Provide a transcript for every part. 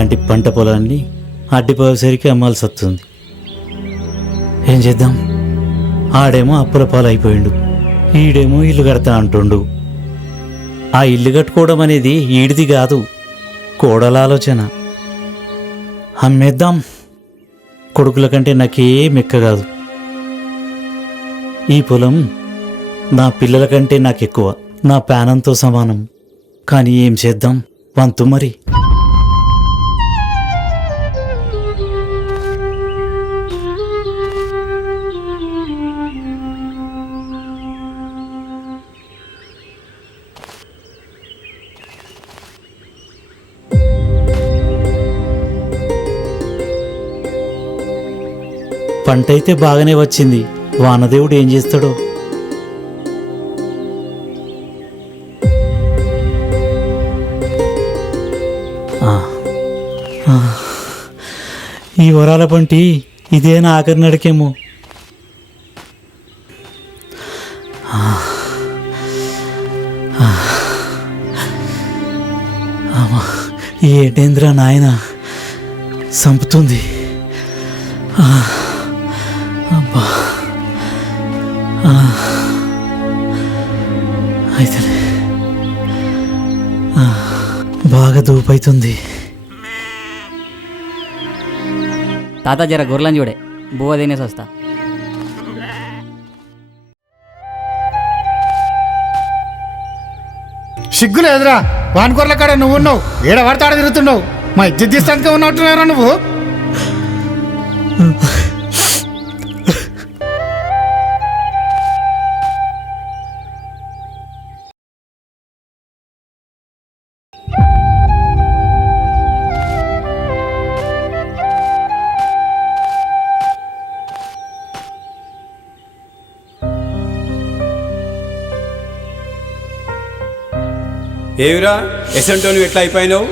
అలాంటి పంట పొలాన్ని అడ్డిపోయేసరికి అమ్మాల్సి వస్తుంది. ఏం చేద్దాం? ఆడేమో అప్పుల పాలైపోయిండు, ఈడేమో ఇల్లు కడతా అంటుండు. ఆ ఇల్లు కట్టుకోవడం అనేది ఈడిది కాదు, కోడల ఆలోచన. అమ్మేద్దాం. కొడుకుల కంటే నాకేం ఎక్క కాదు. ఈ పొలం నా పిల్లల కంటే నాకెక్కువ, నా ప్రాణంతో సమానం. కానీ ఏం చేద్దాం? వంతు మరి. పంట అయితే బాగానే వచ్చింది. వానదేవుడు ఏం చేస్తాడో. ఈ వరాల పంటి ఇదే నా ఆఖరి నడికేమో. ఏంటేంద్ర నాయన సంపుతుంది. అబ్బా అయితే బాగా దూపైతుంది. తాత జర గొర్రెలను చూడే, బువ్వ తినేసి వస్తా. సిగ్గులు ఎదురా వానుకొర్ల కాడ నువ్వు ఉన్నావు, ఏడ పడతాడ తిరుగుతున్నావు. మా ఇజ్జత్ తీస్తానికే ఉన్నట్టున్నారా నువ్వు? ఏవిరా ఎసంటోని ఎట్లా అయిపోయినావు?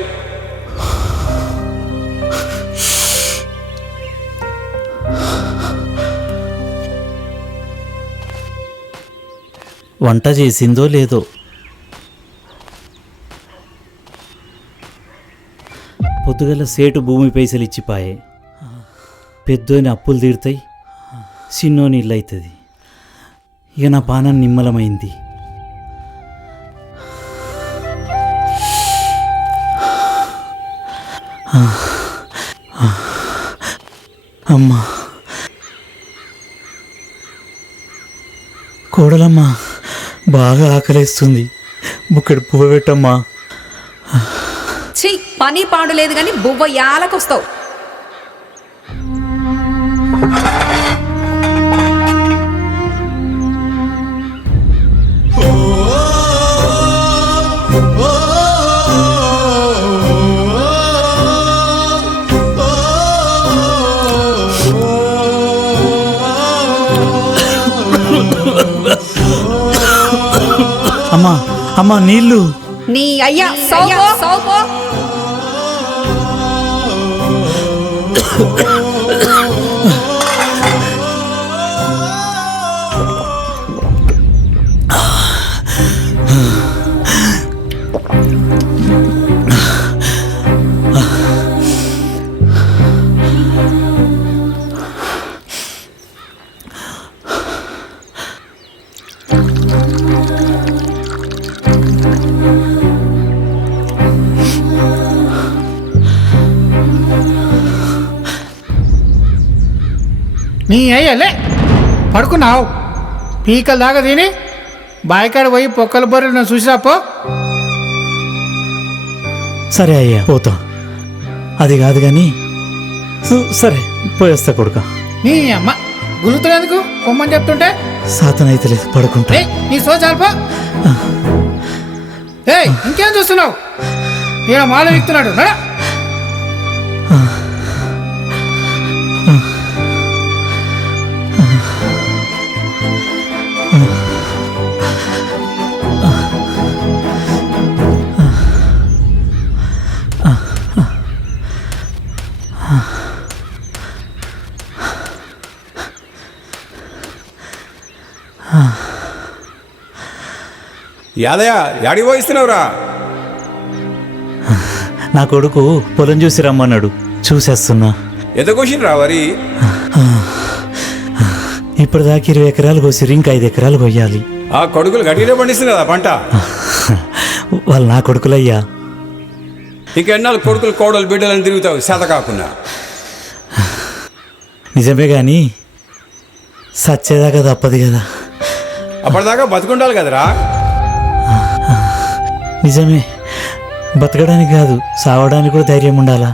వంట చేసిందో లేదో. పొద్దుగల సేటు భూమి పైసలు ఇచ్చిపాయే. పెద్దోని అప్పులు తీరుతాయి, చిన్నోని ఇల్లు అవుతుంది. ఇక నా పానం నిమ్మలమైంది. అమ్మా, కోడలమ్మా, బాగా ఆకలేస్తుంది. బుక్కడి పువ్వు పెట్టమ్మా. ఛీ, పని పాడు లేదు కానీ బువ్వ యాలకొస్తావు. అమ్మా అమ్మా, నీళ్ళు. నీ అయ్యా సౌపో. నీ అయ్యలే పడుకున్నావు. పీకల దాకా తిని బాయికాడ పోయి పొక్కల బొర్రెలు చూసిరాపో. సరే అయ్యా, పోతా. అది కాదు కానీ సరే పోయేస్తా కొడుక. నీ అమ్మ గులుతున్నందుకు పొమ్మని చెప్తుంటే సాతనైతే లేదు, పడుకుంటా. నీ సోచాలిపో. ఇంకేం చూస్తున్నావు? ఈయన మాల విక్తున్నాడు. యాదయ్య, యాడికి పోయిస్తున్నావురా? నా కొడుకు పొలం చూసి రమ్మన్నాడు, చూసేస్తున్నా. ఎంత కోసిండ్రా వరి? ఇప్పటిదాకా 20 ఎకరాలు కోసిరు, ఇంకా 5 ఎకరాలు కొయ్యాలి. ఆ కొడుకులు గట్టిగా పండిస్తుంది కదా పంట. వాళ్ళు నా కొడుకులయ్యా. ఇంకెన్నాళ్ళు కొడుకులు కోడలు బిడ్డలని తిరుగుతావు శాత కాకుండా. నిజమే కానీ సచ్చేదాకా తప్పదు కదా. అప్పటిదాకా బతుకుండాలి కదరా. నిజమే, బతకడానికి కాదు సావడానికి కూడా ధైర్యం ఉండాలా.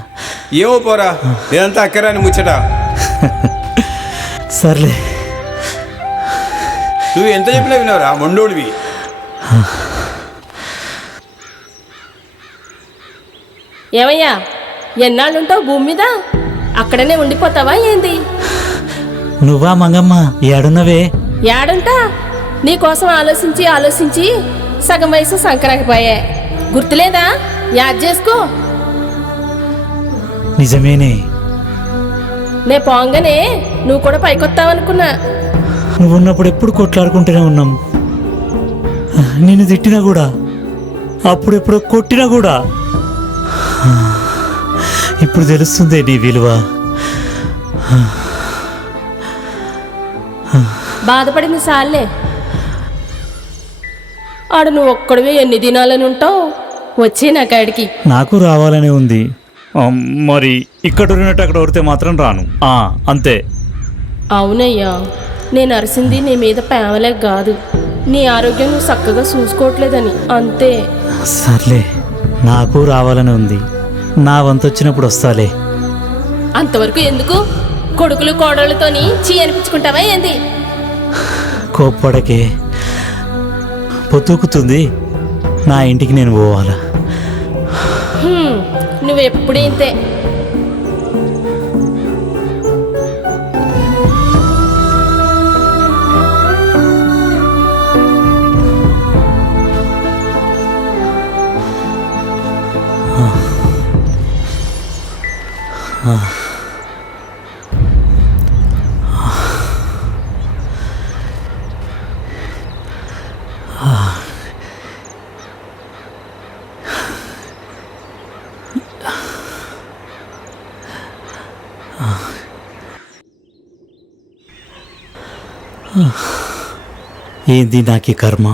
ఏమో పోరా, ఇదంతా అక్కరాని ముచ్చట. సర్లే, నువ్వు ఎంత చెప్పినా విన్నావురా మొండోడివి. ఏమయ్యా, ఎన్నాళ్ళుంటావు భూమి మీద? అక్కడనే ఉండిపోతావా ఏంది? నువ్వా మంగమ్మ ఏడున్నవే? యాడుంటా, నీకోసం ఆలోచించి ఆలోచించి సగం వయసు సంకరాకపోయా. గుర్తులేదా? యాద్ చేసుకో. నిజమేనే, నే పోంగనే నువ్వు కూడా పైకొత్తావనుకున్నా. నువ్వున్నప్పుడు ఎప్పుడు కొట్లాడుకుంటూనే ఉన్నాం. నిన్ను తిట్టినా కూడా, అప్పుడెప్పుడు కొట్టినా కూడా. ఇప్పుడు తెలుస్తుంది నీ విలువ. బాధపడింది సార్లే. ఆడు నువ్వు ఒక్కడివే ఎన్ని దినాలని ఉంటావు? వచ్చి నా కాడికి. నాకు రావాలనే ఉంది, మరి ఇక్కడ ఉన్నట్టు అక్కడ ఉడితే మాత్రం రాను. అంతే. అవునయ్యా, నేను అరిసింది నీ మీద ప్రేమలే కాదు, నీ ఆరోగ్యం నువ్వు చక్కగా చూసుకోవట్లేదని, అంతే. సర్లే, నాకు రావాలని ఉంది. నా వంతు వచ్చినప్పుడు వస్తాలే. అంతవరకు ఎందుకు? కొడుకులు కోడళ్ళతోని చీ అనిపించుకుంటావా ఏంది? కోప్పడకే, పొత్తుకుతుంది. నా ఇంటికి నేను పోవాలా. నువ్వెప్పుడు ఇంతే. ఏంది నాకి కర్మ.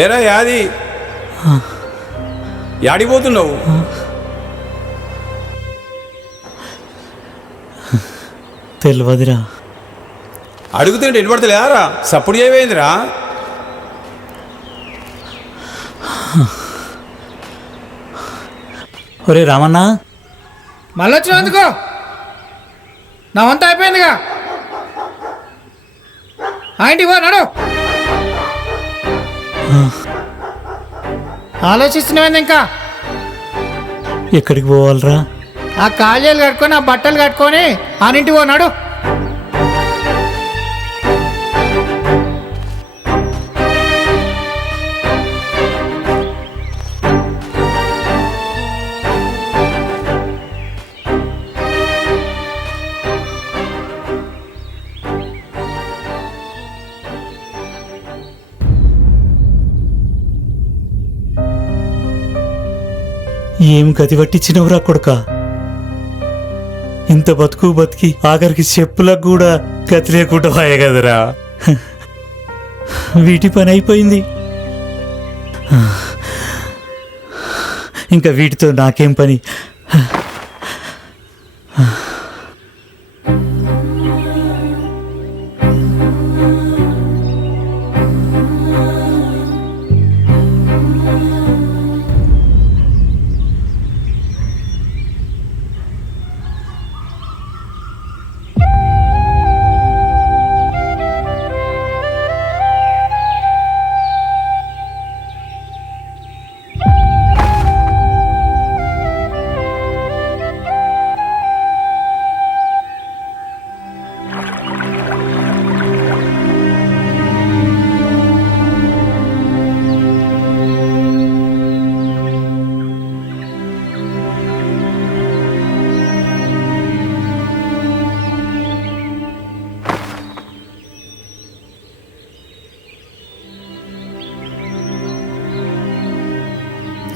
ఏరా యాది, యాడిపోతున్నావు? తెలియదురా. అడుగుతుంటే వినపడతలేదారా? సప్పుడు ఏమైందిరా? ఒరే రామన్న, మళ్ళీ వచ్చినందుకో నా వంత అయిపోయిందిగా. ఇంటికి పో, నడు. ఆలోచిస్తున్నావేంది ఇంకా? ఎక్కడికి పోవాలరా? ఆ కాళ్ళేలు కట్టుకొని ఆ బట్టలు కట్టుకొని ఆనింటికి పో, నడు. ఏం గతి పట్టించినవురా కొడుక? ఇంత బతుకు బతికి ఆఖరికి చెప్పులకు కూడా గతి లేకుండా పోయే కదరా. వీటి పని అయిపోయింది, ఇంకా వీటితో నాకేం పని?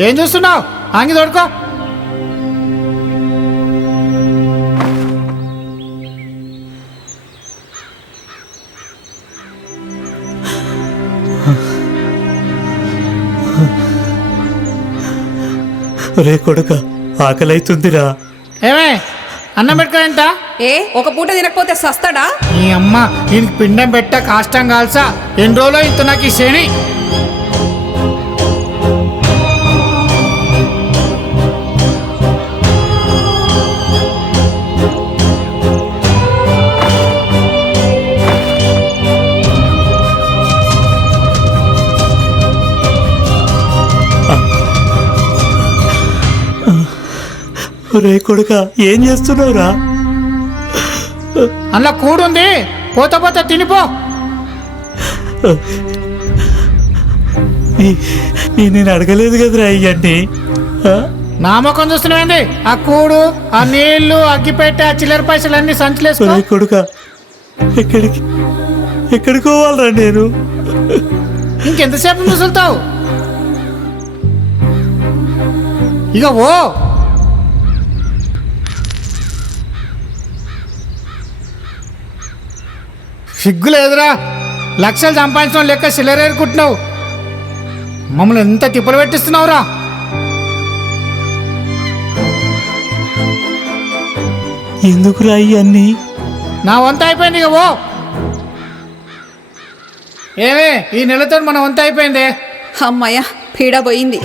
ఏం చూస్తున్నావు? ఆంగి తోడుకో. రే కొడుక, ఆకలైతుందిరా. ఏమే అన్నం పెట్టుకో. ఎంత? ఏ ఒక పూట తినకపోతే సస్తాడా? ఈ అమ్మ దీనికి పిండం పెట్ట కాష్టం కాల్సా. ఎన్ని రోజులు ఇంత నాకు ఈ శని. రే కొడుక, ఏం చేస్తున్నావురా? అందులో కూడుంది, పోత పోత తినిపో. నేను అడగలేదు కదరా ఇవన్నీ. నా ముఖం చూస్తున్నావేంది? ఆ కూడు, ఆ నీళ్లు, అగ్గిపెట్టే, ఆ చిల్లర పైసలు అన్ని సంచులేసుకో. రే కొడుక, ఎక్కడికి పోవాలరా నేను? ఇంకెంతసేపు ముసులుతావు? ఇక ఓ. సిగ్గు లేదురా? లక్షలు సంపాదించడం లెక్క సిల్లరేరుకుంటున్నావు. మమ్మల్ని ఎంత తిప్పలు పెట్టిస్తున్నావురా? ఎందుకురా ఇవన్నీ? నా వంత అయిపోయింది, ఇక ఓ. ఏమే ఈ నెలతో మన వంత అయిపోయింది. అమ్మయ్య, పీడ పోయింది.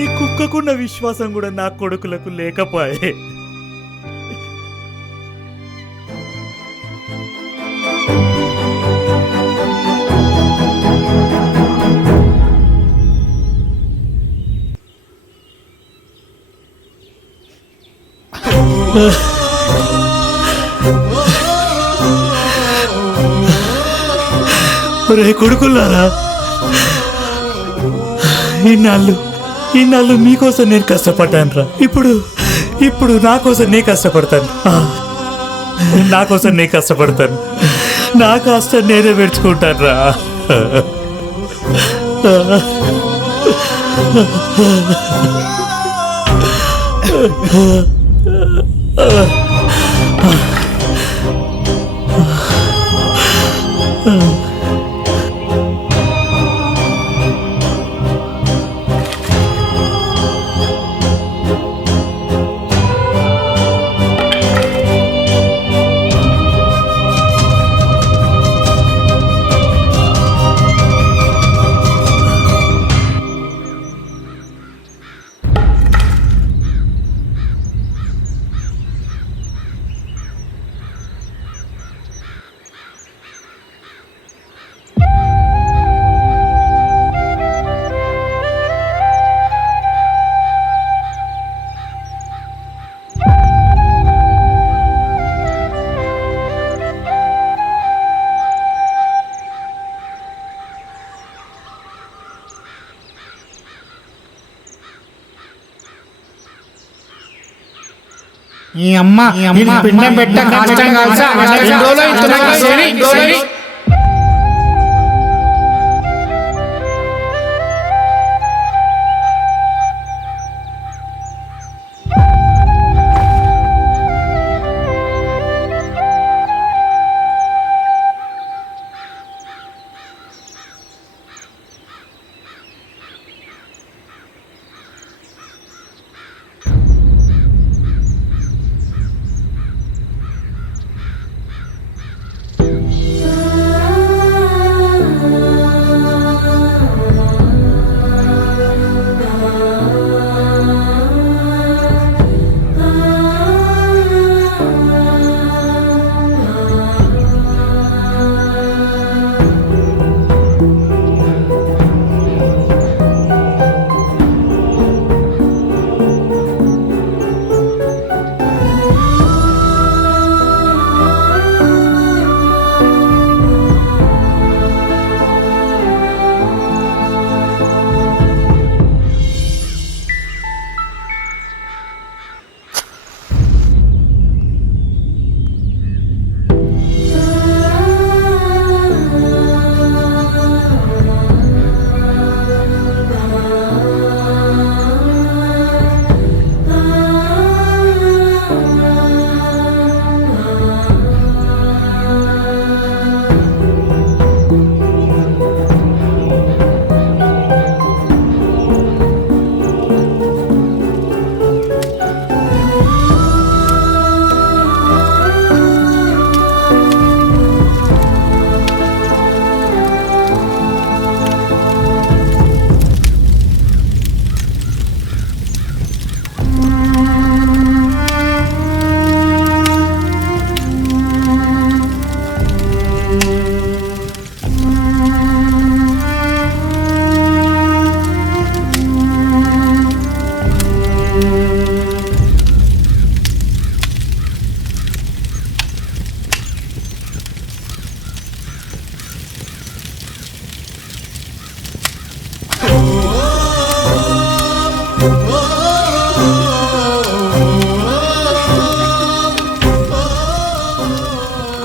ఈ కుక్కకున్న విశ్వాసం కూడా నా కొడుకులకు లేకపోయే. రే కొడుకులారా, ఇన్నాళ్ళు మీకోసం నేను కష్టపడ్డాను రా. ఇప్పుడు నా కోసం నేను కష్టపడతాను. నా కోసం నేను కష్టపడతాను. నా కష్టం నేనే పెంచుకుంటాను రా. ఈ అమ్మ పిండం పెట్ట కాష్టం కాల్సా. ఎన్ని రోజులు ఇంత నాకు ఈ శని.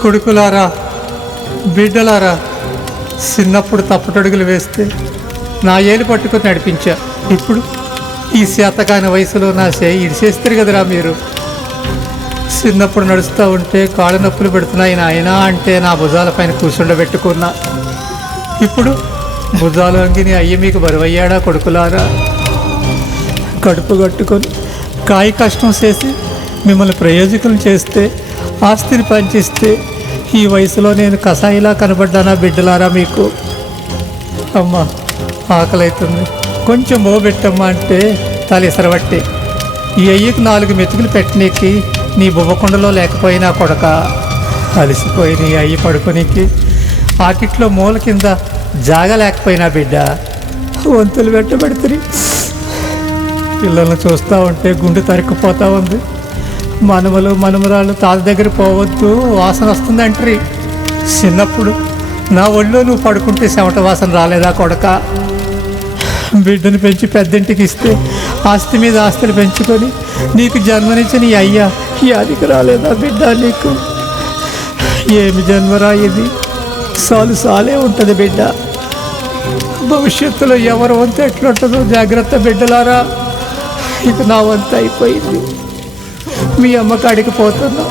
కొడుకులారా, బిడ్డలారా, చిన్నప్పుడు తప్పటడుగులు వేస్తే నా ఏలు పట్టుకొని నడిపించా. ఇప్పుడు ఈ శాతకాని వయసులో నా చేయి ఇడిసేస్తారు కదరా మీరు. చిన్నప్పుడు నడుస్తూ ఉంటే కాళ్ళ నొప్పులు పెడుతున్నాయి నాయన అంటే నా భుజాల పైన కూర్చుండబెట్టుకున్నా. ఇప్పుడు భుజాలు వంగిని అయ్యి మీకు బరువయ్యాడా కొడుకులారా? కడుపు కట్టుకొని కాయ కష్టం చేసి మిమ్మల్ని ప్రయోజకులు చేస్తే, ఆస్తిని పంచిస్తే ఈ వయసులో నేను కసాయిలా కనబడ్డానా బిడ్డలారా మీకు? అమ్మ ఆకలి అవుతుంది, కొంచెం మోబెట్టమ్మా అంటే తలెసరబట్టి ఈ అయ్యకి 4 మెతుకులు పెట్టనీకి నీ బువ్వకుండలో లేకపోయినా కొడక, అలసిపోయి నీ అయ్యి పడుకోనికి ఆకిట్లో మూల కింద జాగా లేకపోయినా బిడ్డ వంతులు పెట్టబెడుతుంది. పిల్లల్ని చూస్తూ ఉంటే గుండె తరుక్కుపోతూ ఉంది. మనవలు మనమరాళ్ళు తాత దగ్గర పోవద్దు, వాసన వస్తుందంటారు. చిన్నప్పుడు నా ఒళ్ళో నువ్వు పడుకుంటే చెమట వాసన రాలేదా కొడక? బిడ్డను పెంచి పెద్దింటికి ఇస్తే ఆస్తి మీద ఆస్తులు పెంచుకొని నీకు జన్మనిచ్చి నీ అయ్యా యాదికి రాలేదా బిడ్డ నీకు? ఏమి జన్మరా ఇది? సాలే ఉంటుంది బిడ్డ. భవిష్యత్తులో ఎవరు వంతు ఎట్లుంటుందో జాగ్రత్త బిడ్డలారా. ఇక నా వంతు అయిపోయింది. మీ అమ్మ కాడికి పోతున్నా.